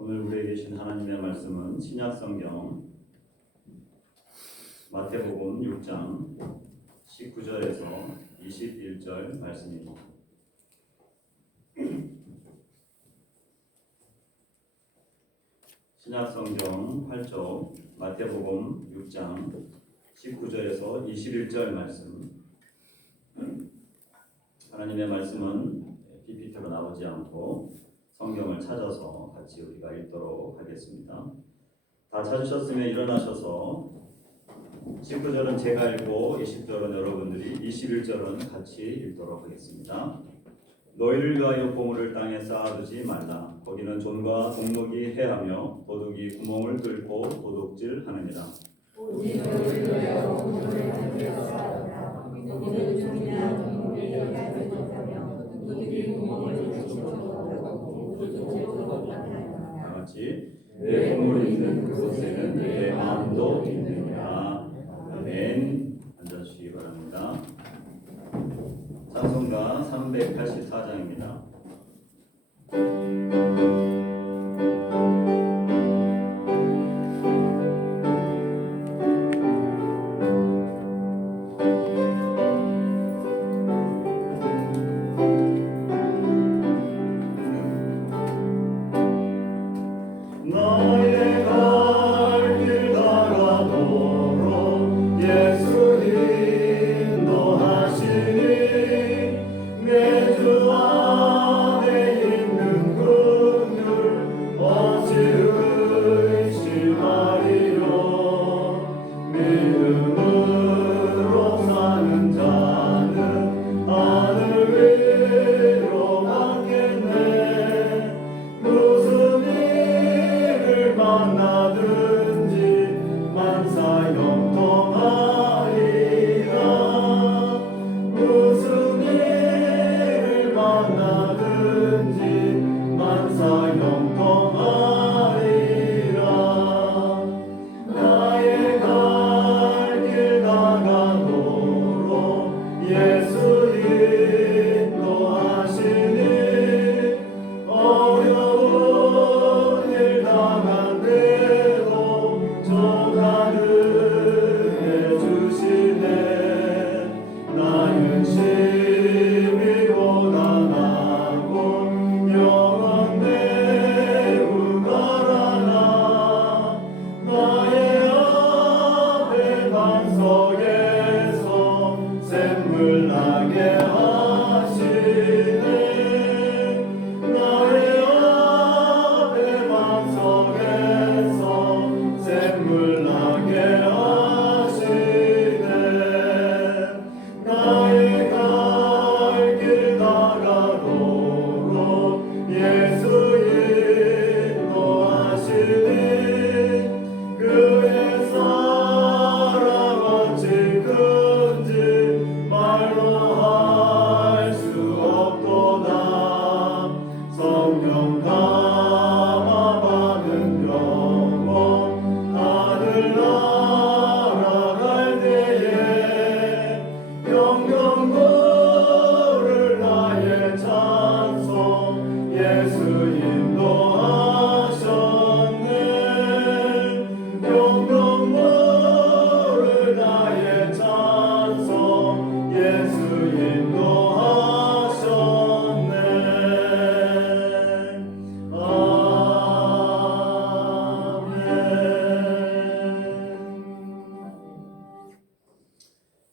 오늘 우리에게 주신 하나님의 말씀은 신약성경 마태복음 6장 19절에서 21절 말씀입니다. 신약성경 8쪽 마태복음 6장 19절에서 21절 말씀. 하나님의 말씀은 PPT로 나오지 않고 성경을 찾아서 같이 우리가 읽도록 하겠습니다. 다 찾으셨으면 일어나셔서 19절은 제가 읽고 20절은 여러분들이, 21절은 같이 읽도록 하겠습니다. 너희를 위하여 보물을 땅에 쌓아두지 말라. 거기는 좀과 동목이 해하며 도둑이 구멍을 뚫고 도둑질하느니라. 오직 너희를 위하여 보물을 땅에서 쌓아두라. 거기는 좀이나 동목이 해하지 못하며 도둑이 구멍을 뚫지 못하고 도둑질도 못하느니라. 다 같이 내 보물이 있는 그곳에는 내 마음도 있느니라. 아멘. 앉아주시기 바랍니다. 찬송가 384장입니다.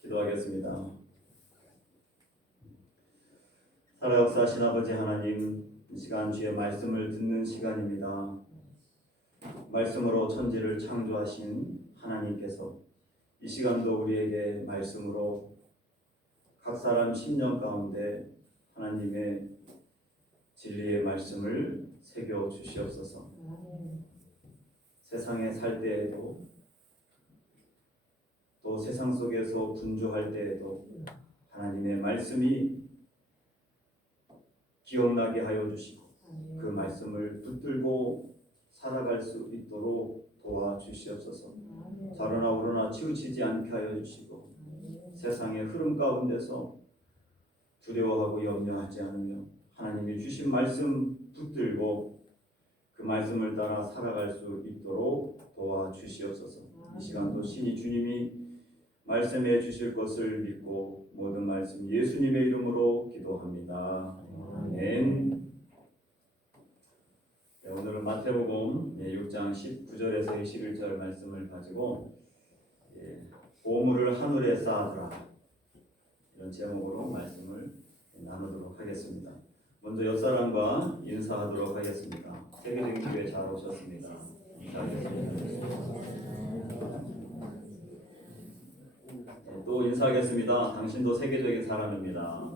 기도하겠습니다. 살아역사하신 아버지 하나님, 이 시간 주의 말씀을 듣는 시간입니다. 말씀으로 천지를 창조하신 하나님께서 이 시간도 우리에게 말씀으로 각 사람 심령 가운데 하나님의 진리의 말씀을 새겨 주시옵소서. 세상에 살 때에도 또 세상 속에서 분주할 때에도 하나님의 말씀이 기억나게 하여 주시고 그 말씀을 붙들고 살아갈 수 있도록 도와주시옵소서. 좌로나 우로나 치우치지 않게 하여 주시고 세상의 흐름 가운데서 두려워하고 염려하지 않으며 하나님이 주신 말씀 붙들고 그 말씀을 따라 살아갈 수 있도록 도와주시옵소서. 이 시간도 신이 주님이 말씀해 주실 것을 믿고 모든 말씀 예수님의 이름으로 기도합니다. 아멘. 네, 오늘은 마태복음 6장 19절에서 21절 말씀을 가지고 보물을 하늘에 쌓아두라, 이런 제목으로 말씀을 나누도록 하겠습니다. 먼저 옆사람과 인사하도록 하겠습니다. 세계적인 교회 잘 오셨습니다. 또 인사하겠습니다. 당신도 세계적인 사람입니다.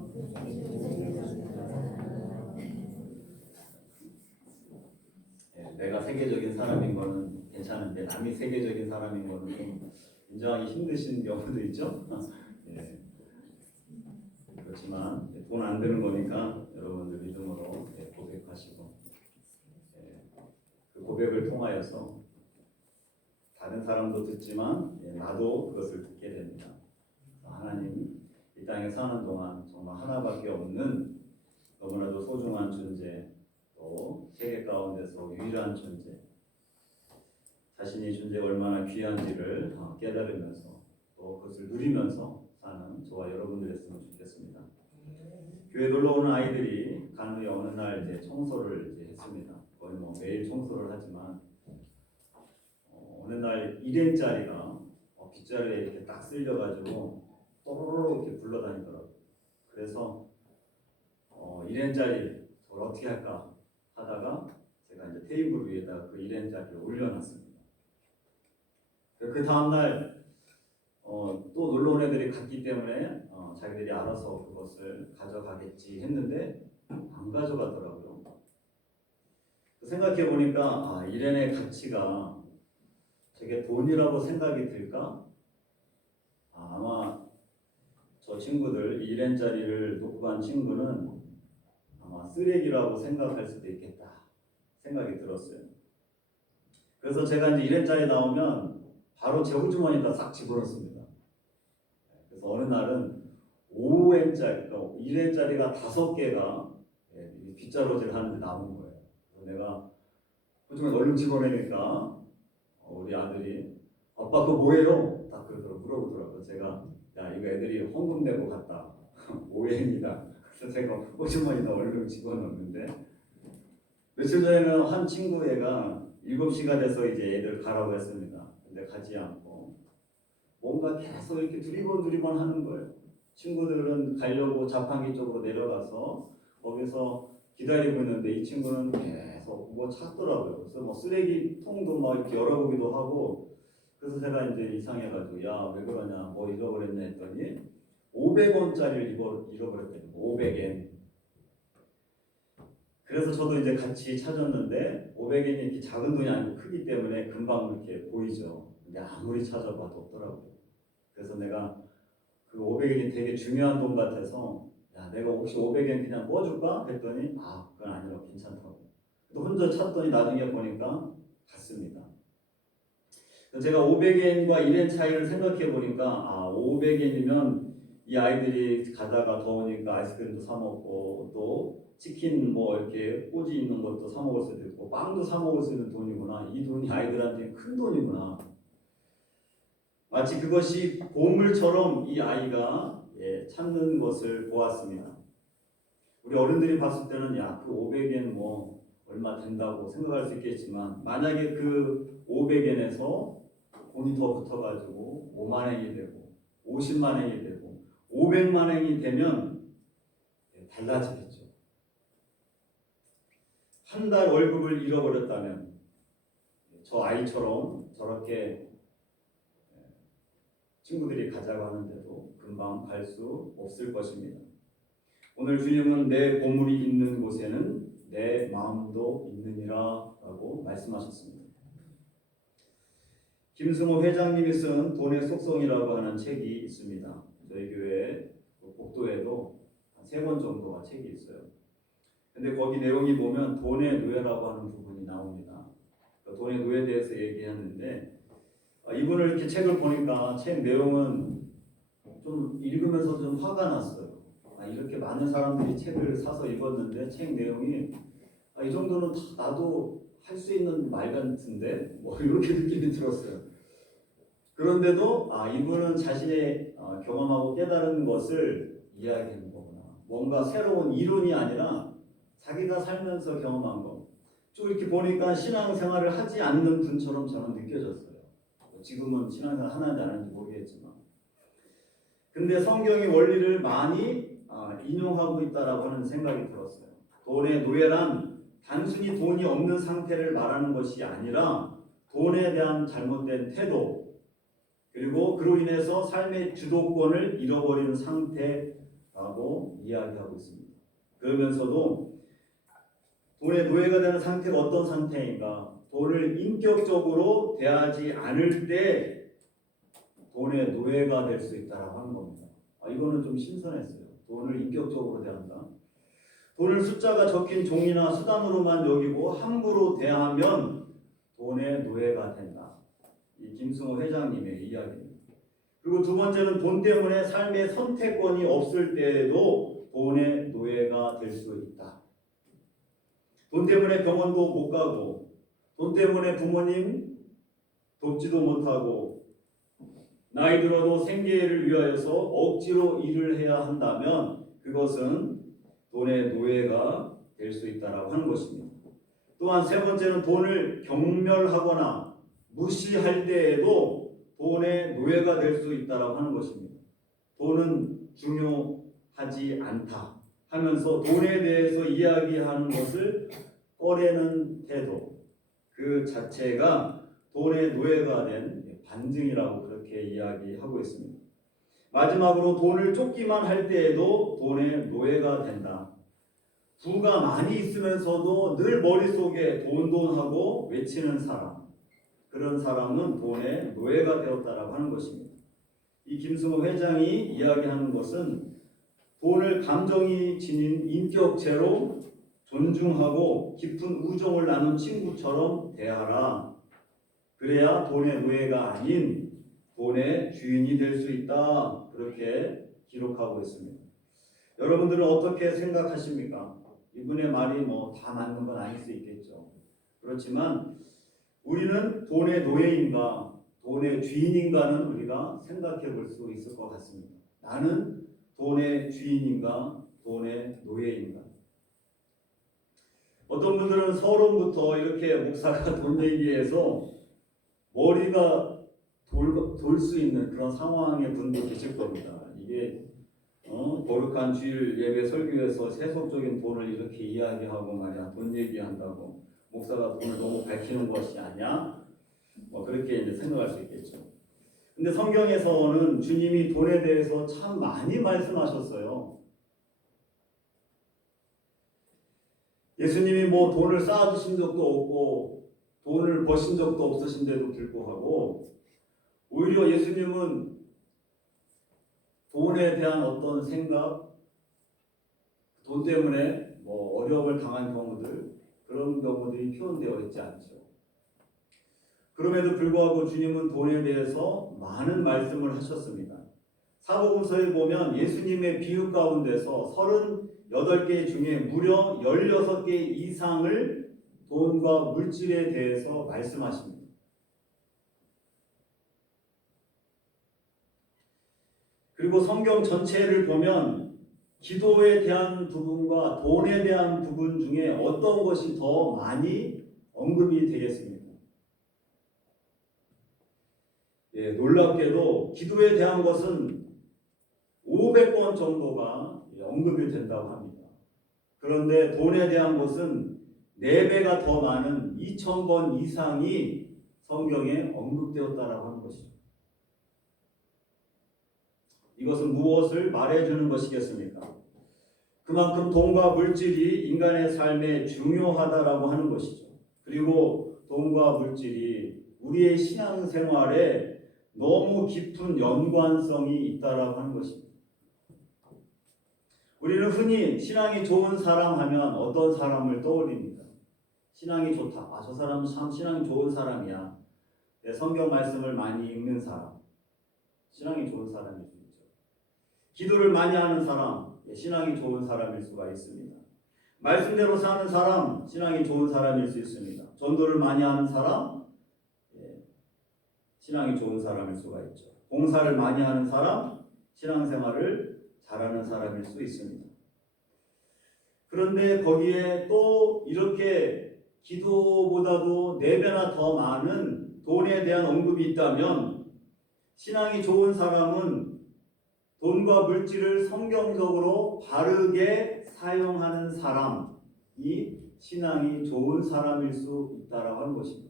내가 세계적인 사람인 거는 괜찮은데 남이 세계적인 사람인 거는 좀 인정하기 힘드신 경우도 있죠. 그렇지만 돈 안 드는 거니까 여러분들 믿음으로 고백하시고 그 고백을 통하여서 다른 사람도 듣지만 나도 그것을 듣게 됩니다. 하나님 이 땅에 사는 동안 정말 하나밖에 없는 너무나도 소중한 존재, 또 세계 가운데서 유일한 존재, 자신의 존재가 얼마나 귀한지를 깨달으면서 또 그것을 누리면서 사는 저와 여러분들이었으면 좋겠습니다. 교회 놀러 오는 아이들이 간혹 어느 날 청소를 했습니다. 거의 매일 청소를 하지만 어느 날 1엔짜리가 빗자루에 이렇게 딱 쓸려가지고 또로로 이렇게 굴러다니더라고요. 그래서 1엔짜리 저걸 어떻게 할까 하다가 제가 이제 테이블 위에다가 그 1엔짜리를 올려놨습니다. 그 다음날 또 놀러 온 애들이 갔기 때문에 자기들이 알아서 그것을 가져가겠지 했는데 안 가져가더라고요. 생각해 보니까 1엔의 가치가 저게 돈이라고 생각이 들까? 아마 저 친구들 1엔짜리를 놓고 간 친구는 아마 쓰레기라고 생각할 수도 있겠다 생각이 들었어요. 그래서 제가 이제 1엔짜리 나오면 바로 제 호주머니에다 싹 집어넣습니다. 그래서 어느 날은 5엔짜리, 1엔짜리가 5개가 빗자루질 하는데 남은 거예요. 그래서 내가 호주머니 얼른 집어내니까 우리 아들이 아빠 그거 뭐예요? 딱 그러더라고요. 물어보더라고요. 제가 야 이거 애들이 헌금 내고 갔다. 5엔이다. 그래서 제가 호주머니에다 얼른 집어넣는데 며칠 전에는 한 친구 애가 7시가 돼서 이제 애들 가라고 했습니다. 근데 가지 않고 뭔가 계속 이렇게 두리번 하는 거예요. 친구들은 가려고 자판기 쪽으로 내려가서 거기서 기다리고 있는데 이 친구는 계속 뭐 찾더라고요. 그래서 쓰레기통도 막 이렇게 열어보기도 하고, 그래서 제가 이제 이상해가지고 야 왜 그러냐 뭐 잃어버렸냐 했더니 500원짜리를 잃어버렸대요. 500엔. 그래서 저도 이제 같이 찾았는데 500엔이 이렇게 작은 돈이 아니고 크기 때문에 금방 이렇게 보이죠. 근데 아무리 찾아봐도 없더라고요. 그래서 내가 그 500엔이 되게 중요한 돈 같아서 야 내가 혹시 500엔 그냥 모아줄까? 했더니 그건 아니라고 괜찮다고. 또 혼자 찾더니 나중에 보니까 같습니다. 제가 500엔과 1엔 차이를 생각해 보니까 500엔이면 이 아이들이 가다가 더우니까 아이스크림도 사 먹고 또 치킨 이렇게 꼬지 있는 것도 사 먹을 수도 있고 빵도 사 먹을 수 있는 돈이구나. 이 돈이 아이들한테 큰 돈이구나. 마치 그것이 보물처럼 이 아이가 찾는 것을 보았습니다. 우리 어른들이 봤을 때는 야 그 500엔 얼마 된다고 생각할 수 있겠지만 만약에 그 500엔에서 돈이 더 붙어가지고 5만엔이 되고 50만엔이 되고 500만엔이 되면 달라지겠죠. 한 달 월급을 잃어버렸다면 저 아이처럼 저렇게 친구들이 가자고 하는데도 금방 갈 수 없을 것입니다. 오늘 주님은 내 보물이 있는 곳에는 내 마음도 있느니라 라고 말씀하셨습니다. 김승호 회장님이 쓴 돈의 속성이라고 하는 책이 있습니다. 저희 교회 복도에도 한 3권 정도가 책이 있어요. 근데 거기 내용이 보면 돈의 노예라고 하는 부분이 나옵니다. 돈의 노예에 대해서 얘기하는데 이분을 이렇게 책을 보니까 책 내용은 좀 읽으면서 좀 화가 났어요. 이렇게 많은 사람들이 책을 사서 읽었는데 책 내용이 이 정도는 다 나도 할 수 좀 말 같은데 뭐 이렇게 느낌이 들었어요. 그런데도 이분은 자신의 경험하고 깨달은 것을 이야기하는 거구나. 뭔가 새로운 이론이 아니라 자기가 살면서 경험한 거. 좀 이렇게 보니까 신앙생활을 하지 않는 분처럼 저는 느껴졌어요. 지금은 신앙생활 하는지 안 하는지 모르겠지만. 근데 성경이 원리를 많이 인용하고 있다라고 하는 생각이 들었어요. 돈의 노예란 단순히 돈이 없는 상태를 말하는 것이 아니라 돈에 대한 잘못된 태도, 그리고 그로 인해서 삶의 주도권을 잃어버리는 상태라고 이야기하고 있습니다. 그러면서도 돈의 노예가 되는 상태가 어떤 상태인가? 돈을 인격적으로 대하지 않을 때 돈의 노예가 될 수 있다라고 하는 겁니다. 이거는 좀 신선했어요. 돈을 인격적으로 대한다. 돈을 숫자가 적힌 종이나 수단으로만 여기고 함부로 대하면 돈의 노예가 된다. 이 김승호 회장님의 이야기입니다. 그리고 두 번째는 돈 때문에 삶의 선택권이 없을 때에도 돈의 노예가 될 수 있다. 돈 때문에 병원도 못 가고, 돈 때문에 부모님 돕지도 못하고, 나이 들어도 생계를 위하여서 억지로 일을 해야 한다면 그것은 돈의 노예가 될 수 있다라고 하는 것입니다. 또한 세 번째는 돈을 경멸하거나 무시할 때에도 돈의 노예가 될 수 있다라고 하는 것입니다. 돈은 중요하지 않다 하면서 돈에 대해서 이야기하는 것을 꺼내는 태도, 그 자체가 돈의 노예가 된 반증이라고 그렇게 이야기하고 있습니다. 마지막으로 돈을 쫓기만 할 때에도 돈의 노예가 된다. 부가 많이 있으면서도 늘 머릿속에 돈하고 외치는 사람, 그런 사람은 돈의 노예가 되었다라고 하는 것입니다. 이 김승호 회장이 이야기하는 것은 돈을 감정이 지닌 인격체로 존중하고 깊은 우정을 나눈 친구처럼 대하라. 그래야 돈의 노예가 아닌 돈의 주인이 될 수 있다. 그렇게 기록하고 있습니다. 여러분들은 어떻게 생각하십니까? 이분의 말이 다 맞는 건 아닐 수 있겠죠. 그렇지만 우리는 돈의 노예인가, 돈의 주인인가는 우리가 생각해 볼 수 있을 것 같습니다. 나는 돈의 주인인가, 돈의 노예인가? 어떤 분들은 서론부터 이렇게 목사가 돈 얘기해서 머리가 돌 수 있는 그런 상황의 분도 계실 겁니다. 이게 거룩한 주일 예배 설교에서 세속적인 돈을 이렇게 이야기하고 말이야, 돈 얘기한다고 목사가 돈을 너무 밝히는 것이 아니야? 그렇게 이제 생각할 수 있겠죠. 근데 성경에서는 주님이 돈에 대해서 참 많이 말씀하셨어요. 예수님이 돈을 쌓아주신 적도 없고 돈을 버신 적도 없으신데도 불구하고 오히려 예수님은 돈에 대한 어떤 생각, 돈 때문에 어려움을 당한 경우들, 그런 경우들이 표현되어 있지 않죠. 그럼에도 불구하고 주님은 돈에 대해서 많은 말씀을 하셨습니다. 사복음서에 보면 예수님의 비유 가운데서 38개 중에 무려 16개 이상을 돈과 물질에 대해서 말씀하십니다. 그리고 성경 전체를 보면 기도에 대한 부분과 돈에 대한 부분 중에 어떤 것이 더 많이 언급이 되겠습니까? 놀랍게도 기도에 대한 것은 500번 정도가 언급이 된다고 합니다. 그런데 돈에 대한 것은 4배가 더 많은 2000번 이상이 성경에 언급되었다라고 하는 것이죠. 이것은 무엇을 말해주는 것이겠습니까? 그만큼 돈과 물질이 인간의 삶에 중요하다라고 하는 것이죠. 그리고 돈과 물질이 우리의 신앙생활에 너무 깊은 연관성이 있다라고 하는 것입니다. 우리는 흔히 신앙이 좋은 사람 하면 어떤 사람을 떠올립니다. 신앙이 좋다. 저 사람은 참 신앙이 좋은 사람이야. 성경 말씀을 많이 읽는 사람. 신앙이 좋은 사람일 수 있죠. 기도를 많이 하는 사람. 신앙이 좋은 사람일 수가 있습니다. 말씀대로 사는 사람, 신앙이 좋은 사람일 수 있습니다. 전도를 많이 하는 사람, 신앙이 좋은 사람일 수가 있죠. 봉사를 많이 하는 사람, 신앙생활을 잘하는 사람일 수 있습니다. 그런데 거기에 또 이렇게 기도보다도 4배나 더 많은 돈에 대한 언급이 있다면 신앙이 좋은 사람은 돈과 물질을 성경적으로 바르게 사용하는 사람이 신앙이 좋은 사람일 수 있다라고 하는 것입니다.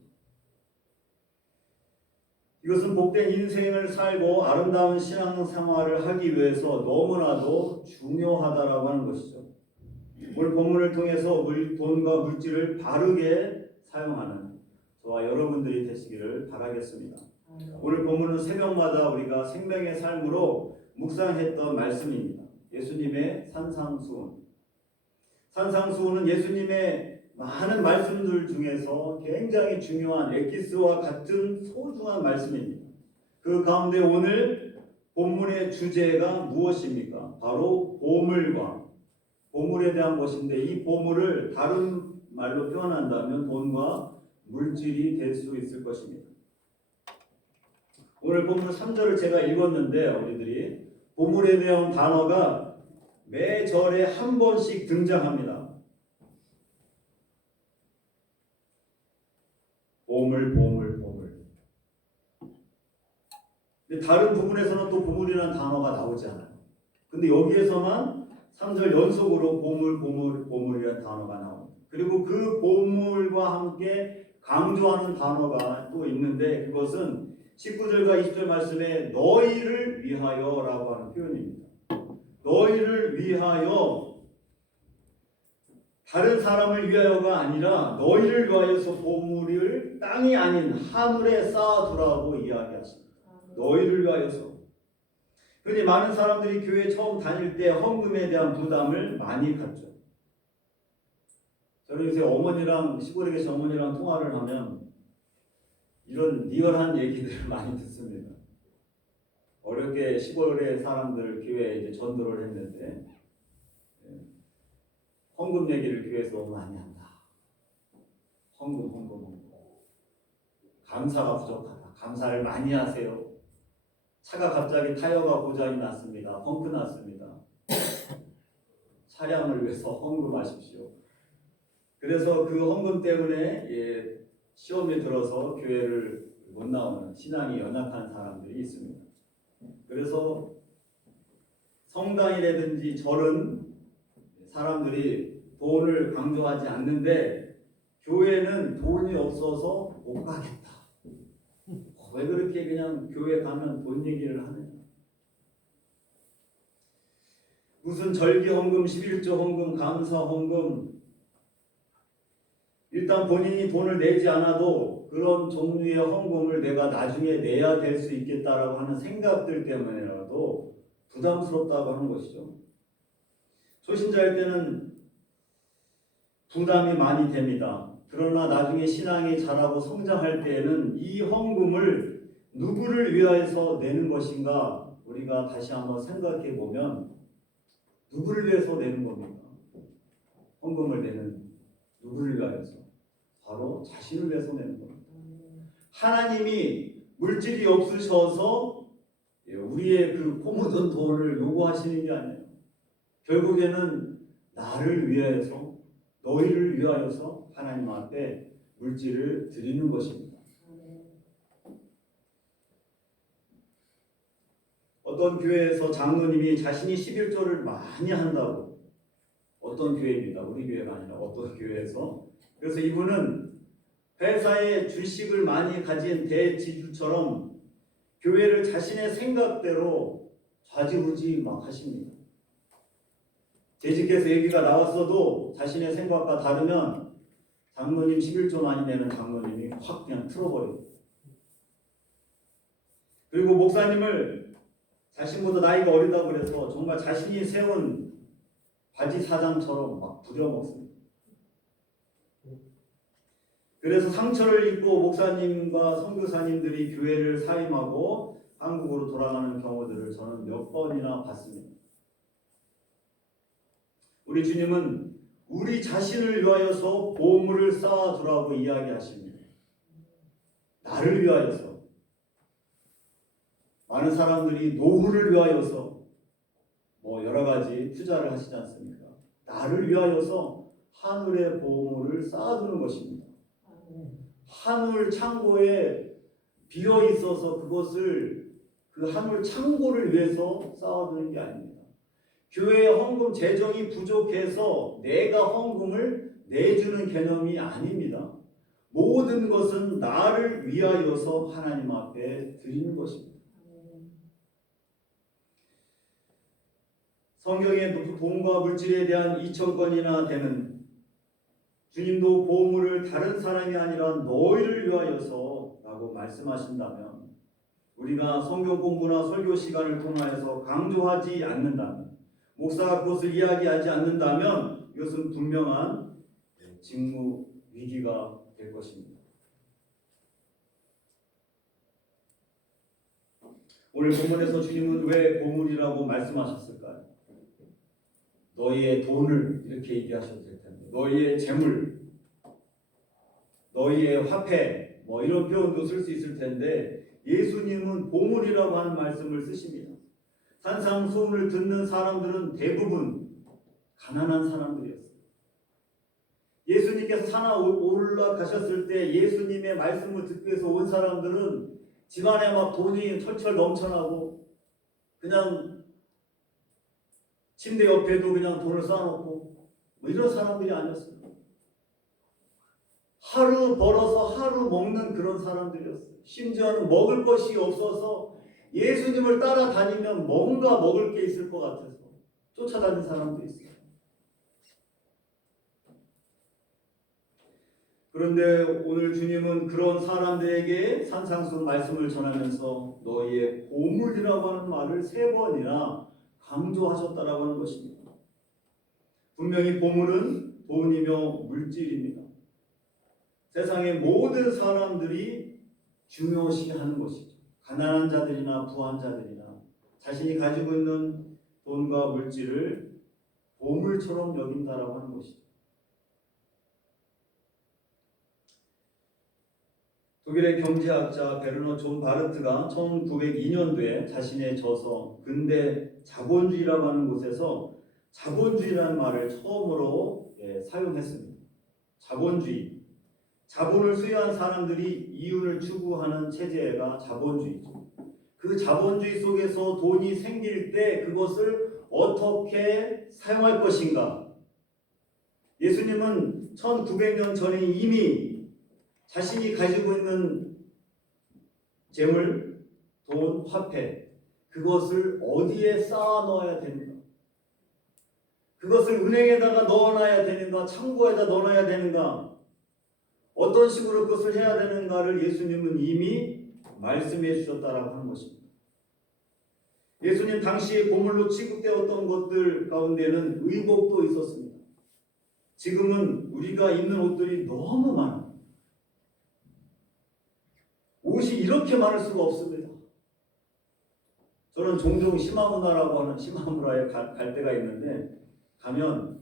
이것은 복된 인생을 살고 아름다운 신앙생활을 하기 위해서 너무나도 중요하다라고 하는 것이죠. 오늘 본문을 통해서 돈과 물질을 바르게 사용하는 저와 여러분들이 되시기를 바라겠습니다. 오늘 본문은 새벽마다 우리가 생명의 삶으로 묵상했던 말씀입니다. 예수님의 산상수훈. 산상수훈은 예수님의 많은 말씀들 중에서 굉장히 중요한 엑기스와 같은 소중한 말씀입니다. 그 가운데 오늘 본문의 주제가 무엇입니까? 바로 보물에 대한 것인데 이 보물을 다른 말로 표현한다면 돈과 물질이 될 수 있을 것입니다. 오늘 본문 3절을 제가 읽었는데 우리들이 보물에 대한 단어가 매 절에 한 번씩 등장합니다. 보물. 근데 다른 부분에서는 또 보물이라는 단어가 나오지 않아요. 근데 여기에서만 3절 연속으로 보물이라는 단어가 나옵니다. 그리고 그 보물과 함께 강조하는 단어가 또 있는데 그것은 19절과 20절 말씀에 너희를 위하여라고 하는 표현입니다. 너희를 위하여, 다른 사람을 위하여가 아니라 너희를 위하여서 보물을 땅이 아닌 하늘에 쌓아두라고 이야기하십니다. 너희를 위하여서. 그런데 많은 사람들이 교회 처음 다닐 때 헌금에 대한 부담을 많이 갖죠. 저는 요새 시골에 계신 어머니랑 통화를 하면 이런 리얼한 얘기들을 많이 듣습니다. 어렵게 시골의 사람들 교회에 이제 전도를 했는데 헌금 얘기를 교회에서 너무 많이 한다. 헌금. 감사가 부족하다. 감사를 많이 하세요. 차가 갑자기 타이어가 고장이 났습니다. 펑크 났습니다. 차량을 위해서 헌금하십시오. 그래서 그 헌금 때문에 시험에 들어서 교회를 못 나오는 신앙이 연약한 사람들이 있습니다. 그래서 성당이라든지 절은 사람들이 돈을 강조하지 않는데 교회는 돈이 없어서 못 가겠다. 왜 그렇게 그냥 교회 가면 돈 얘기를 하느냐. 무슨 절기 헌금, 11조 헌금, 감사 헌금, 일단 본인이 돈을 내지 않아도 그런 종류의 헌금을 내가 나중에 내야 될 수 있겠다라고 하는 생각들 때문에라도 부담스럽다고 하는 것이죠. 초신자일 때는 부담이 많이 됩니다. 그러나 나중에 신앙이 자라고 성장할 때에는 이 헌금을 누구를 위하여서 내는 것인가 우리가 다시 한번 생각해 보면 누구를 위해서 내는 겁니까? 헌금을 내는 누구를 위하여서? 바로 자신을 위해서 내는 겁니다. 하나님이 물질이 없으셔서 우리의 그 코 묻은 돈을 요구하시는 게 아니에요. 결국에는 나를 위하여서, 너희를 위하여서 하나님 앞에 물질을 드리는 것입니다. 어떤 교회에서 장로님이 자신이 11조를 많이 한다고, 어떤 교회입니다. 우리 교회가 아니라 어떤 교회에서. 그래서 이분은 회사에 주식을 많이 가진 대지주처럼 교회를 자신의 생각대로 좌지우지 막 하십니다. 재직해서 얘기가 나왔어도 자신의 생각과 다르면 장로님 11조 많이 내는 장로님이 확 그냥 틀어버려요. 그리고 목사님을 자신보다 나이가 어리다고 그래서 정말 자신이 세운 바지 사장처럼 막 부려먹습니다. 그래서 상처를 입고 목사님과 선교사님들이 교회를 사임하고 한국으로 돌아가는 경우들을 저는 몇 번이나 봤습니다. 우리 주님은 우리 자신을 위하여서 보물을 쌓아두라고 이야기하십니다. 나를 위하여서. 많은 사람들이 노후를 위하여서 여러 가지 투자를 하시지 않습니까? 나를 위하여서 하늘의 보물을 쌓아두는 것입니다. 하늘 창고에 비어 있어서 그것을 그 하늘 창고를 위해서 쌓아두는 게 아닙니다. 교회의 헌금 재정이 부족해서 내가 헌금을 내주는 개념이 아닙니다. 모든 것은 나를 위하여서 하나님 앞에 드리는 것입니다. 성경에 돈과 물질에 대한 2,000건이나 되는 주님도 보물을 다른 사람이 아니라 너희를 위하여서 라고 말씀하신다면 우리가 성경 공부나 설교 시간을 통하여서 강조하지 않는다면 목사가 그것을 이야기하지 않는다면 이것은 분명한 직무 위기가 될 것입니다. 오늘 본문에서 주님은 왜 보물이라고 말씀하셨을까요? 너희의 돈을 이렇게 얘기하셔도 될 텐데 너희의 재물, 너희의 화폐 이런 표현도 쓸 수 있을 텐데 예수님은 보물이라고 하는 말씀을 쓰십니다. 산상수훈을 듣는 사람들은 대부분 가난한 사람들이었어요. 예수님께서 산에 올라가셨을 때 예수님의 말씀을 듣기 위해서 온 사람들은 집안에 막 돈이 철철 넘쳐나고 그냥 침대 옆에도 그냥 돈을 쌓아놓고 이런 사람들이 아니었어요. 하루 벌어서 하루 먹는 그런 사람들이었어요. 심지어는 먹을 것이 없어서 예수님을 따라다니면 뭔가 먹을 게 있을 것 같아서 쫓아다니는 사람도 있어요. 그런데 오늘 주님은 그런 사람들에게 산상수훈 말씀을 전하면서 너희의 보물이라고 하는 말을 3번이나 강조하셨다라고 하는 것입니다. 분명히 보물은 돈이며 물질입니다. 세상의 모든 사람들이 중요시하는 것이죠. 가난한 자들이나 부한 자들이나 자신이 가지고 있는 돈과 물질을 보물처럼 여긴다라고 하는 것이죠. 독일의 경제학자 베르너 존 바르트가 1902년도에 자신의 저서 근대 자본주의라고 하는 곳에서 자본주의라는 말을 처음으로 사용했습니다. 자본주의. 자본을 수여한 사람들이 이윤을 추구하는 체제가 자본주의죠. 그 자본주의 속에서 돈이 생길 때 그것을 어떻게 사용할 것인가. 예수님은 1900년 전에 이미 자신이 가지고 있는 재물, 돈, 화폐 그것을 어디에 쌓아 넣어야 되는가? 그것을 은행에다가 넣어놔야 되는가? 창고에다 넣어놔야 되는가? 어떤 식으로 그것을 해야 되는가를 예수님은 이미 말씀해 주셨다라고 하는 것입니다. 예수님 당시에 보물로 취급되었던 것들 가운데는 의복도 있었습니다. 지금은 우리가 입는 옷들이 너무 많아요. 옷이 이렇게 많을 수가 없습니다. 저는 종종 시마무나라고 하는 시마무라에 갈 때가 있는데 가면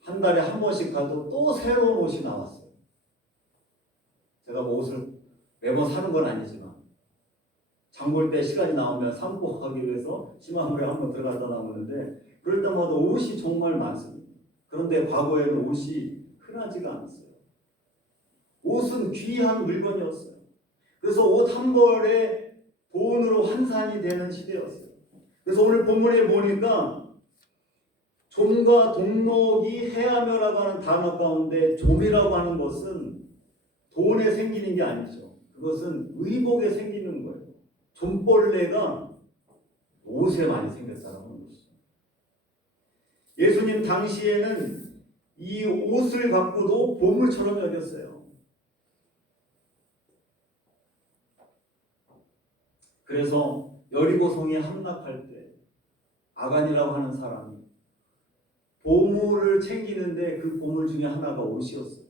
한 달에 한 번씩 가도 또 새로운 옷이 나왔어요. 제가 옷을 매번 사는 건 아니지만 장 볼 때 시간이 나오면 산보 가기 위해서 시마무라에 한번 들어갔다 나오는데 그럴 때마다 옷이 정말 많습니다. 그런데 과거에는 옷이 흔하지가 않았어요. 옷은 귀한 물건이었어요. 그래서 옷 한 벌에 돈으로 환산이 되는 시대였어요. 그래서 오늘 본문에 보니까 좀과 동록이 해하며라고 하는 단어 가운데 좀이라고 하는 것은 돈에 생기는 게 아니죠. 그것은 의복에 생기는 거예요. 좀벌레가 옷에 많이 생겼다는 것이죠. 예수님 당시에는 이 옷을 갖고도 보물처럼 여겼어요. 그래서 여리고성에 함락할 때 아간이라고 하는 사람이 보물을 챙기는데 그 보물 중에 하나가 옷이었어요.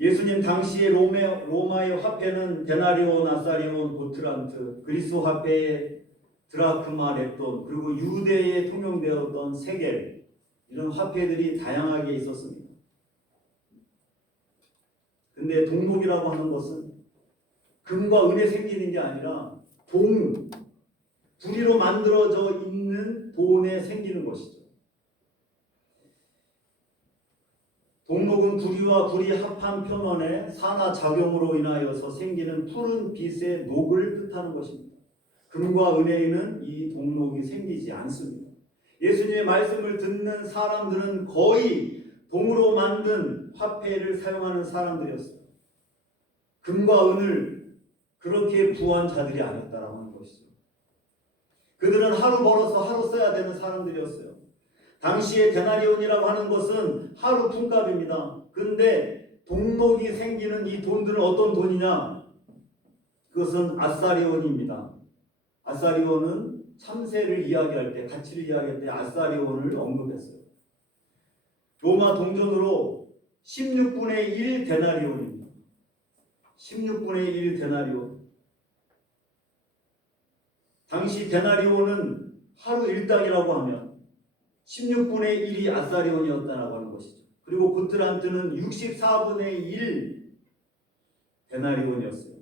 예수님 당시에 로마의 화폐는 데나리온, 아사리온, 보트란트, 그리스 화폐의 드라크마, 렙돈, 그리고 유대에 통용되었던 세겔, 이런 화폐들이 다양하게 있었습니다. 근데 동목이라고 하는 것은 금과 은에 생기는 게 아니라 구리로 만들어져 있는 돈에 생기는 것이죠. 동목은 구리와 구리 합한 표면의 산화작용으로 인하여서 생기는 푸른 빛의 녹을 뜻하는 것입니다. 금과 은에는 이 동목이 생기지 않습니다. 예수님의 말씀을 듣는 사람들은 거의 동으로 만든 화폐를 사용하는 사람들이었어요. 금과 은을 그렇게 부한 자들이 아니었다라고 하는 것이죠. 그들은 하루 벌어서 하루 써야 되는 사람들이었어요. 당시에 데나리온이라고 하는 것은 하루 품값입니다. 그런데 동목이 생기는 이 돈들은 어떤 돈이냐? 그것은 아사리온입니다. 아사리온은 참새를 이야기할 때, 가치를 이야기할 때 아사리온을 언급했어요. 로마 동전으로 16분의 1 데나리온입니다. 16분의 1 데나리온. 당시 데나리온은 하루 일당이라고 하면 16분의 1이 아사리온이었다라고 하는 것이죠. 그리고 구트란트는 64분의 1 데나리온이었어요.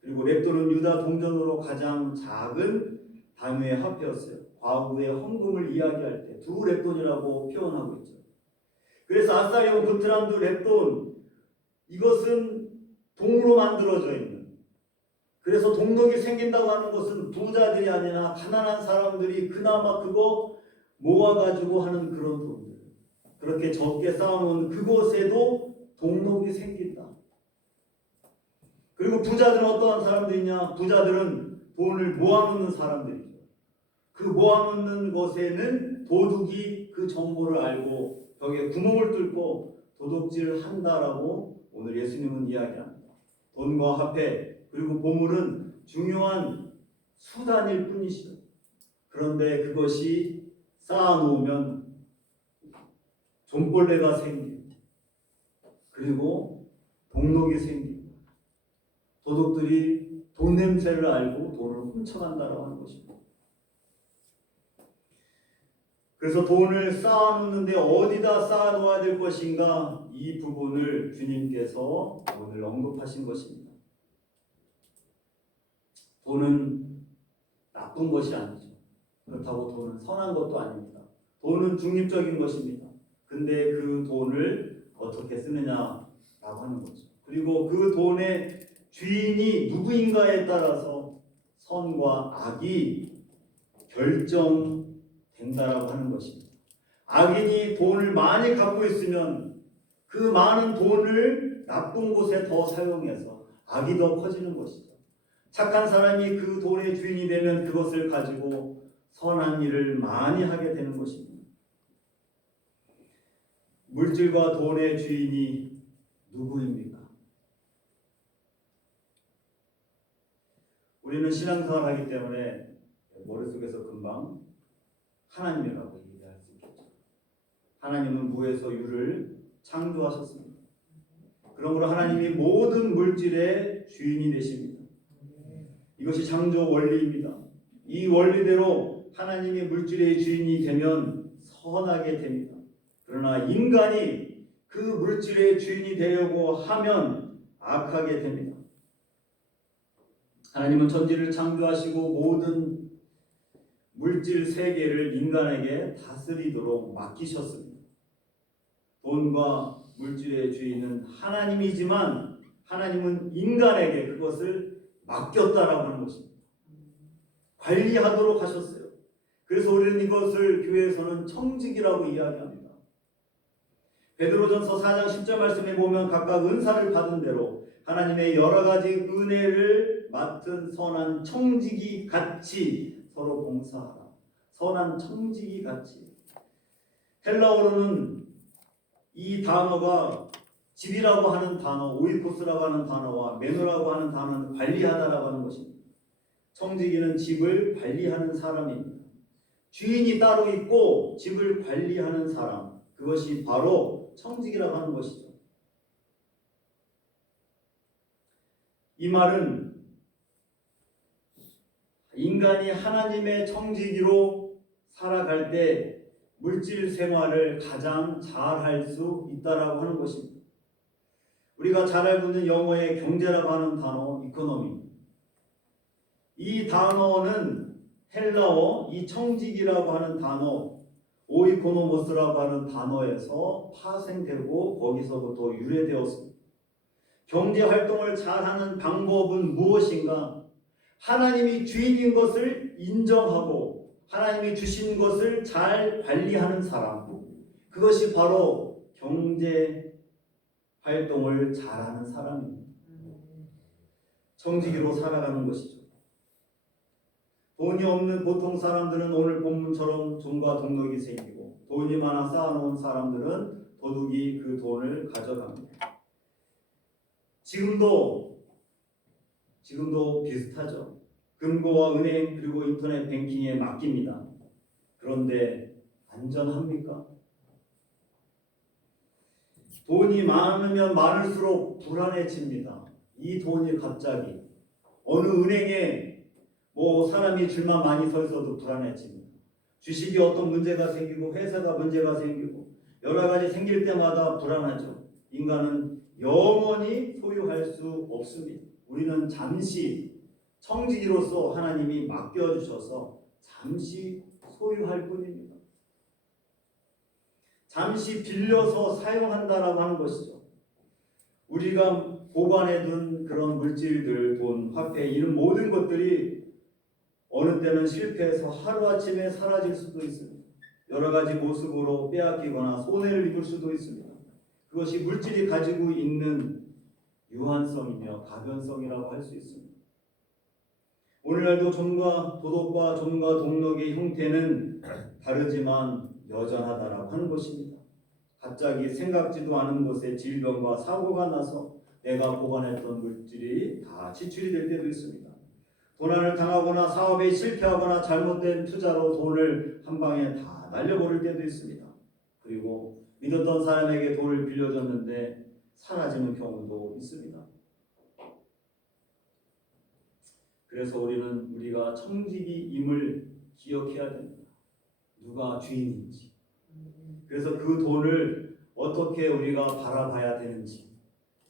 그리고 렙돈은 유다 동전으로 가장 작은 단위의 화폐였어요. 과거의 헌금을 이야기할 때 두 렙돈이라고 표현하고 있죠. 그래서 아사리온, 구트란트, 렙돈, 이것은 동으로 만들어져 있는, 그래서 동목이 생긴다고 하는 것은 부자들이 아니라 가난한 사람들이 그나마 그거 모아가지고 하는 그런 돈들, 그렇게 적게 쌓아놓은 그곳에도 동목이 생긴다. 그리고 부자들은 어떠한 사람들이냐? 부자들은 돈을 모아놓는 사람들이죠. 그 모아놓는 것에는 도둑이 그 정보를 알고 벽에 구멍을 뚫고 도둑질을 한다라고 오늘 예수님은 이야기합니다. 돈과 화폐 그리고 보물은 중요한 수단일 뿐이시죠. 그런데 그것이 쌓아놓으면 존벌레가 생기고, 그리고 동록이 생기고, 도둑들이 돈 냄새를 알고 돈을 훔쳐간다라고 하는 것입니다. 그래서 돈을 쌓아놓는데 어디다 쌓아놓아야 될 것인가, 이 부분을 주님께서 오늘 언급하신 것입니다. 돈은 나쁜 것이 아니죠. 그렇다고 돈은 선한 것도 아닙니다. 돈은 중립적인 것입니다. 근데 그 돈을 어떻게 쓰느냐라고 하는 거죠. 그리고 그 돈의 주인이 누구인가에 따라서 선과 악이 결정된다라고 하는 것입니다. 악인이 돈을 많이 갖고 있으면 그 많은 돈을 나쁜 곳에 더 사용해서 악이 더 커지는 것이죠. 착한 사람이 그 돈의 주인이 되면 그것을 가지고 선한 일을 많이 하게 되는 것입니다. 물질과 돈의 주인이 누구입니까? 우리는 신앙생활을 하기 때문에 머릿속에서 금방 하나님이라고 얘기할 수 있겠죠. 하나님은 무에서 유를 창조하셨습니다. 그러므로 하나님이 모든 물질의 주인이 되십니다. 이것이 창조 원리입니다. 이 원리대로 하나님이 물질의 주인이 되면 선하게 됩니다. 그러나 인간이 그 물질의 주인이 되려고 하면 악하게 됩니다. 하나님은 천지를 창조하시고 모든 물질 세계를 인간에게 다스리도록 맡기셨습니다. 돈과 물질의 주인은 하나님이지만 하나님은 인간에게 그것을 맡겼다라고 하는 것입니다. 관리하도록 하셨어요. 그래서 우리는 이것을 교회에서는 청직이라고 이야기합니다. 베드로전서 4장 10절 말씀에 보면 각각 은사를 받은 대로 하나님의 여러 가지 은혜를 맡은 선한 청지기 같이 서로 봉사하라. 선한 청지기 같이. 헬라어로는 이 단어가 집이라고 하는 단어, 오이코스라고 하는 단어와 매너라고 하는 단어는 관리하다라고 하는 것입니다. 청지기는 집을 관리하는 사람입니다. 주인이 따로 있고 집을 관리하는 사람, 그것이 바로 청지기라고 하는 것이죠. 이 말은 인간이 하나님의 청지기로 살아갈 때 물질 생활을 가장 잘할 수 있다라고 하는 것입니다. 우리가 잘 알고 있는 영어의 경제라고 하는 단어 이코노미, 이 단어는 헬라어 이 청지기라고 하는 단어 오이코노모스라고 하는 단어에서 파생되고 거기서부터 유래되었습니다. 경제 활동을 잘하는 방법은 무엇인가? 하나님이 주인인 것을 인정하고 하나님이 주신 것을 잘 관리하는 사람, 그것이 바로 경제 활동을 잘하는 사람입니다. 청지기로 살아가는 것이죠. 돈이 없는 보통 사람들은 오늘 본문처럼 종과 동록이 생기고, 돈이 많아 쌓아놓은 사람들은 도둑이 그 돈을 가져갑니다. 지금도 비슷하죠. 금고와 은행 그리고 인터넷 뱅킹에 맡깁니다. 그런데 안전합니까? 돈이 많으면 많을수록 불안해집니다. 이 돈이 갑자기 어느 은행에 사람이 줄만 많이 서 있어도 불안해집니다. 주식이 어떤 문제가 생기고 회사가 문제가 생기고 여러 가지 생길 때마다 불안하죠. 인간은 영원히 소유할 수 없습니다. 우리는 잠시 청지기로서 하나님이 맡겨주셔서 잠시 소유할 뿐입니다. 잠시 빌려서 사용한다라고 하는 것이죠. 우리가 보관해둔 그런 물질들, 돈, 화폐, 이런 모든 것들이 어느 때는 실패해서 하루아침에 사라질 수도 있습니다. 여러 가지 모습으로 빼앗기거나 손해를 입을 수도 있습니다. 그것이 물질이 가지고 있는 유한성이며 가변성이라고 할 수 있습니다. 오늘날도 종과 도덕과 종과 동록의 형태는 다르지만 여전하다라고 하는 것입니다. 갑자기 생각지도 않은 곳에 질병과 사고가 나서 내가 보관했던 물질이 다 지출이 될 때도 있습니다. 도난을 당하거나 사업에 실패하거나 잘못된 투자로 돈을 한 방에 다 날려버릴 때도 있습니다. 그리고 믿었던 사람에게 돈을 빌려줬는데 사라지는 경우도 있습니다. 그래서 우리가 청지기임을 기억해야 됩니다. 누가 주인인지. 그래서 그 돈을 어떻게 우리가 바라봐야 되는지.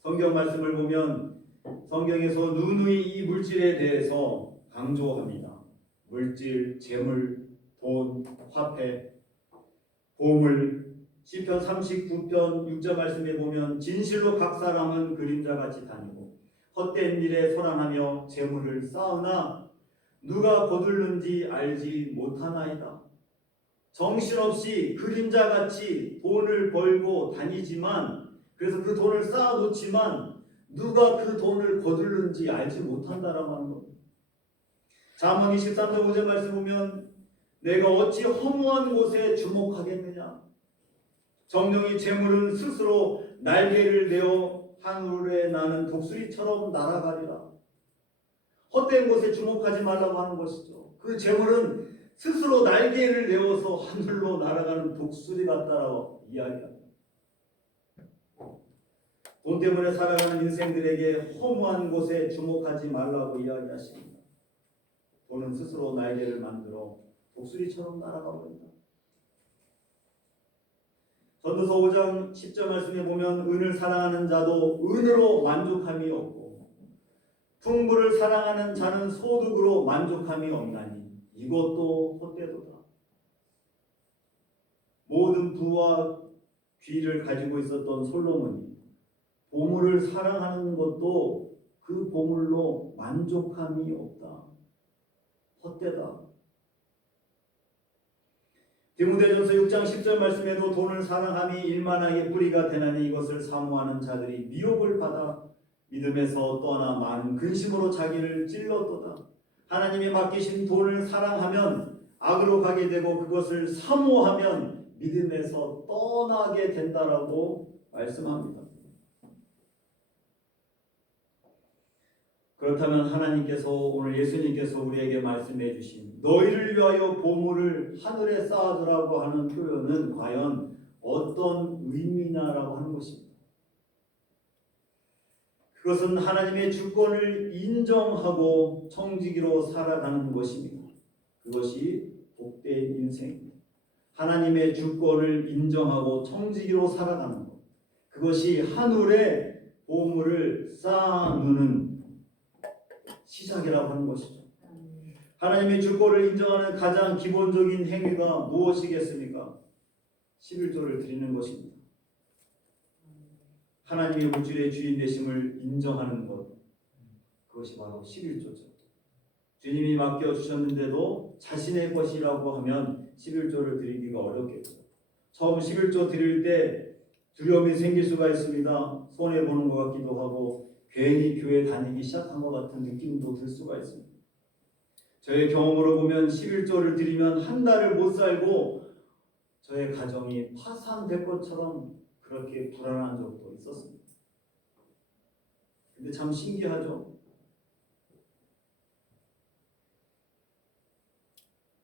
성경 말씀을 보면 성경에서 누누이 이 물질에 대해서 강조합니다. 물질, 재물, 돈, 화폐, 보물. 시편 39편 6절 말씀에 보면 진실로 각 사람은 그림자같이 다니고 헛된 일에 소란하며 재물을 쌓으나 누가 거둘는지 알지 못하나이다. 정신없이 그림자같이 돈을 벌고 다니지만, 그래서 그 돈을 쌓아놓지만 누가 그 돈을 거둘는지 알지 못한다라고 하는 겁니다. 잠언 23장 5절 말씀 보면 내가 어찌 허무한 곳에 주목하겠느냐. 정령이 재물은 스스로 날개를 내어 하늘에 나는 독수리처럼 날아가리라. 헛된 곳에 주목하지 말라고 하는 것이죠. 그 재물은 스스로 날개를 내어서 하늘로 날아가는 독수리 같다라고 이야기합니다. 돈 때문에 살아가는 인생들에게 허무한 곳에 주목하지 말라고 이야기하십니다. 돈은 스스로 날개를 만들어 독수리처럼 날아가버린다. 전도서 5장 10절 말씀에 보면 은을 사랑하는 자도 은으로 만족함이 없고 풍부를 사랑하는 자는 소득으로 만족함이 없나니 이것도 헛되도다. 모든 부와 귀를 가지고 있었던 솔로몬이 보물을 사랑하는 것도 그 보물로 만족함이 없다. 헛되다. 디모데전서 6장 10절 말씀에도 돈을 사랑함이 일만하게 뿌리가 되나니 이것을 사모하는 자들이 미혹을 받아 믿음에서 떠나 많은 근심으로 자기를 찔렀도다. 하나님이 맡기신 돈을 사랑하면 악으로 가게 되고 그것을 사모하면 믿음에서 떠나게 된다라고 말씀합니다. 그렇다면 하나님께서 오늘 예수님께서 우리에게 말씀해 주신 너희를 위하여 보물을 하늘에 쌓아두라고 하는 표현은 과연 어떤 의미냐라고 하는 것입니다. 그것은 하나님의 주권을 인정하고 청지기로 살아가는 것입니다. 그것이 복된 인생입니다. 하나님의 주권을 인정하고 청지기로 살아가는 것. 그것이 하늘의 보물을 쌓아두는 시작이라고 하는 것이죠. 하나님의 주권을 인정하는 가장 기본적인 행위가 무엇이겠습니까? 11조를 드리는 것입니다. 하나님의 물질의 주인 되심을 인정하는 것, 그것이 바로 11조죠. 주님이 맡겨주셨는데도 자신의 것이라고 하면 11조를 드리기가 어렵겠죠. 처음 11조 드릴 때 두려움이 생길 수가 있습니다. 손해보는 것 같기도 하고 괜히 교회 다니기 시작한 것 같은 느낌도 들 수가 있습니다. 저의 경험으로 보면 11조를 드리면 한 달을 못 살고 저의 가정이 파산될 것처럼 그렇게 불안한 적도 있었습니다. 근데 참 신기하죠?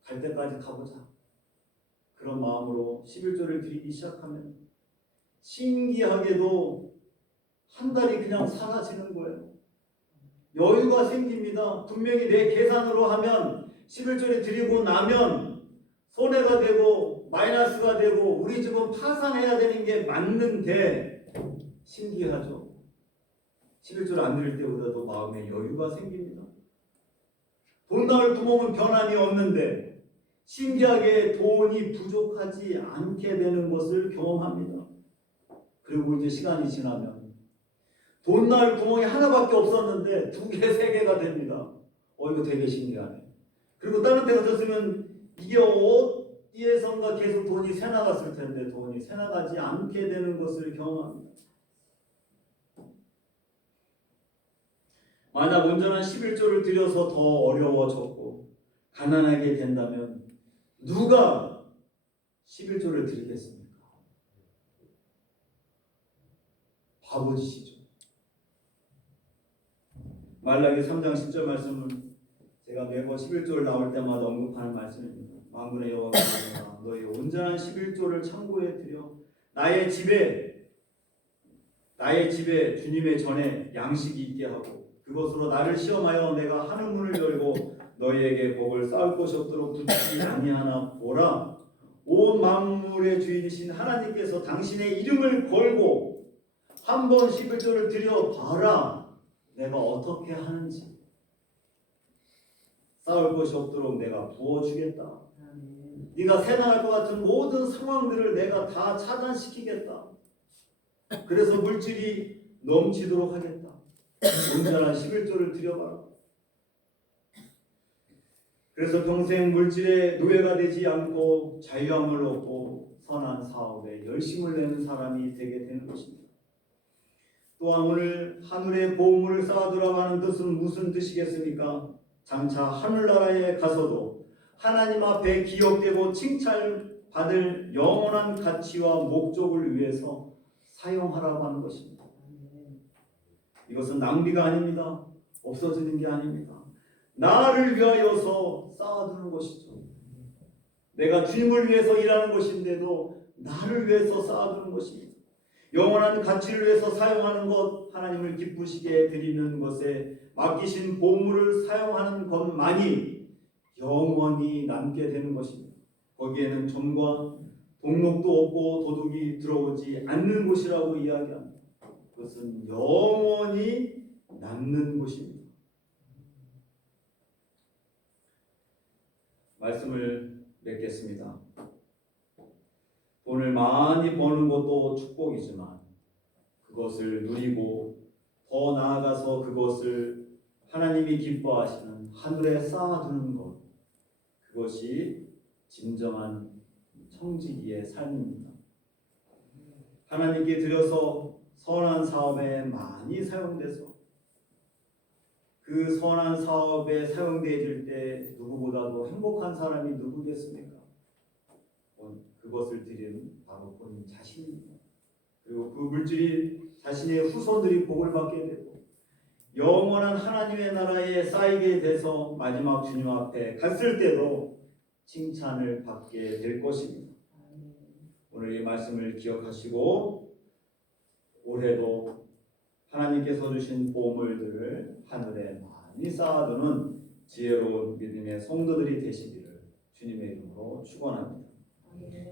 갈 때까지 가보자. 그런 마음으로 11조를 드리기 시작하면 신기하게도 한 달이 그냥 사라지는 거예요. 여유가 생깁니다. 분명히 내 계산으로 하면 11조를 드리고 나면 손해가 되고 마이너스가 되고 우리 집은 파산해야 되는 게 맞는데 신기하죠. 11조를 안 드릴 때보다도 마음에 여유가 생깁니다. 돈 나올 구멍은 변함이 없는데 신기하게 돈이 부족하지 않게 되는 것을 경험합니다. 그리고 이제 시간이 지나면 돈 나올 구멍이 하나밖에 없었는데 2개, 3개가 됩니다. 이거 되게 신기하네. 그리고 다른 데 가셨으면 이게 어디에선가 계속 돈이 새나갔을 텐데 돈이 새나가지 않게 되는 것을 경험합니다. 만약 온전한 11조를 드려서 더 어려워졌고 가난하게 된다면 누가 11조를 드리겠습니까? 바보짓이죠. 말라기 3장 10절 말씀은 제가 매번 11조를 나올 때마다 언급하는 말씀입니다. 만군의 여호와가 너희 온전한 11조를 창고에 들여 나의 집에 주님의 전에 양식이 있게 하고 그것으로 나를 시험하여 내가 하늘 문을 열고 너희에게 복을 쌓을 곳이 없도록 붙지 아니하나 보라. 온 만물의 주인이신 하나님께서 당신의 이름을 걸고 한 번 11조를 드려 봐라. 내가 어떻게 하는지. 쌓을 곳이 없도록 내가 부어주겠다. 네가 새나갈 것 같은 모든 상황들을 내가 다 차단시키겠다. 그래서 물질이 넘치도록 하겠다. 온전한 11조를 드려봐라. 그래서 평생 물질의 노예가 되지 않고 자유함을 얻고 선한 사업에 열심을 내는 사람이 되게 되는 것입니다. 또한 오늘 하늘의 보물을 쌓아두라고 하는 뜻은 무슨 뜻이겠습니까? 장차 하늘나라에 가서도 하나님 앞에 기억되고 칭찬받을 영원한 가치와 목적을 위해서 사용하라고 하는 것입니다. 이것은 낭비가 아닙니다. 없어지는 게 아닙니다. 나를 위하여서 쌓아두는 것이죠. 내가 주님을 위해서 일하는 것인데도 나를 위해서 쌓아두는 것입니다. 영원한 가치를 위해서 사용하는 것, 하나님을 기쁘시게 드리는 것에 맡기신 보물을 사용하는 것만이 영원히 남게 되는 것입니다. 거기에는 점과 동록도 없고 도둑이 들어오지 않는 곳이라고 이야기합니다. 그것은 영원히 남는 곳입니다. 말씀을 맺겠습니다. 돈을 많이 버는 것도 축복이지만 그것을 누리고 더 나아가서 그것을 하나님이 기뻐하시는 하늘에 쌓아두는 것, 그것이 진정한 청지기의 삶입니다. 하나님께 드려서 선한 사업에 많이 사용돼서 그 선한 사업에 사용되어질 때 누구보다도 행복한 사람이 누구겠습니까? 그것을 드리는 바로 본인 자신입니다. 그리고 그 물질이 자신의 후손들이 복을 받게 되고 영원한 하나님의 나라에 쌓이게 돼서 마지막 주님 앞에 갔을 때도 칭찬을 받게 될 것입니다. 오늘 이 말씀을 기억하시고 올해도 하나님께서 주신 보물들을 하늘에 많이 쌓아두는 지혜로운 믿음의 성도들이 되시기를 주님의 이름으로 축원합니다.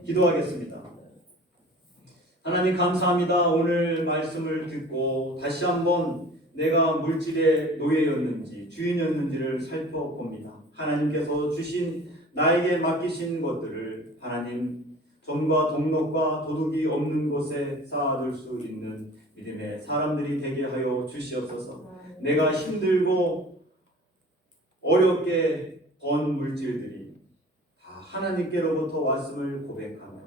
기도하겠습니다. 하나님 감사합니다. 오늘 말씀을 듣고 다시 한번 내가 물질의 노예였는지 주인이었는지를 살펴봅니다. 하나님께서 주신 나에게 맡기신 것들을 하나님 점과 동력과 도둑이 없는 곳에 쌓아둘 수 있는 믿음의 사람들이 되게 하여 주시옵소서. 내가 힘들고 어렵게 번 물질들이 다 하나님께로부터 왔음을 고백하며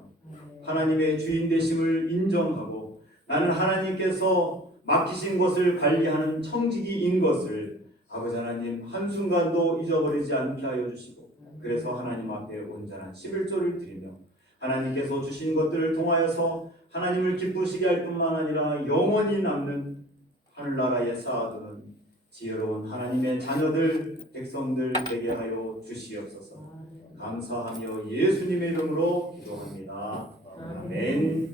하나님의 주인 되심을 인정하고 나는 하나님께서 맡기신 것을 관리하는 청지기인 것을 아버지 하나님 한순간도 잊어버리지 않게 하여 주시고 그래서 하나님 앞에 온전한 11조를 드리며 하나님께서 주신 것들을 통하여서 하나님을 기쁘시게 할 뿐만 아니라 영원히 남는 하늘나라에 쌓아두는 지혜로운 하나님의 자녀들 백성들 되게 하여 주시옵소서. 감사하며 예수님의 이름으로 기도합니다. 아멘.